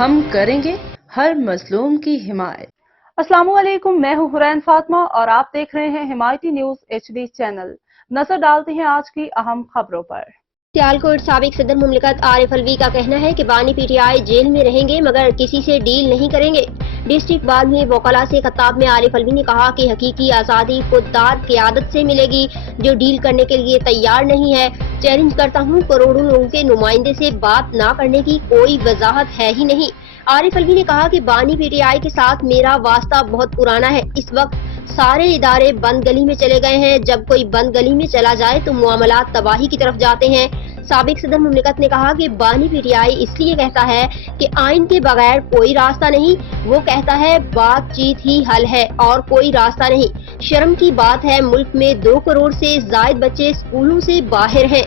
ہم کریں گے ہر مظلوم کی حمایت۔ السلام علیکم، میں ہوں حرین فاطمہ اور آپ دیکھ رہے ہیں حمایتی نیوز HD چینل۔ نظر ڈالتے ہیں آج کی اہم خبروں پر۔ سیالکوٹ سابق صدر مملکت عارف الوی کا کہنا ہے کہ بانی PTI جیل میں رہیں گے مگر کسی سے ڈیل نہیں کریں گے۔ ڈسٹرکٹ بعد میں وکلاء سے خطاب میں عارف الوی نے کہا کہ حقیقی آزادی خوددار قیادت سے ملے گی جو ڈیل کرنے کے لیے تیار نہیں ہے۔ چیلنج کرتا ہوں، کروڑوں لوگوں کے نمائندے سے بات نہ کرنے کی کوئی وضاحت ہے ہی نہیں۔ عارف الوی نے کہا کہ بانی PTI کے ساتھ میرا واسطہ بہت پرانا ہے۔ اس وقت سارے ادارے بند گلی میں چلے گئے ہیں، جب کوئی بند گلی میں چلا جائے تو معاملات تباہی کی طرف جاتے ہیں۔ سابق صدر مملکت نے کہا کہ بانی PTI اس لیے کہتا ہے کہ آئین کے بغیر کوئی راستہ نہیں، وہ کہتا ہے بات چیت ہی حل ہے اور کوئی راستہ نہیں۔ شرم کی بات ہے ملک میں 2 کروڑ سے زائد بچے اسکولوں سے باہر ہیں۔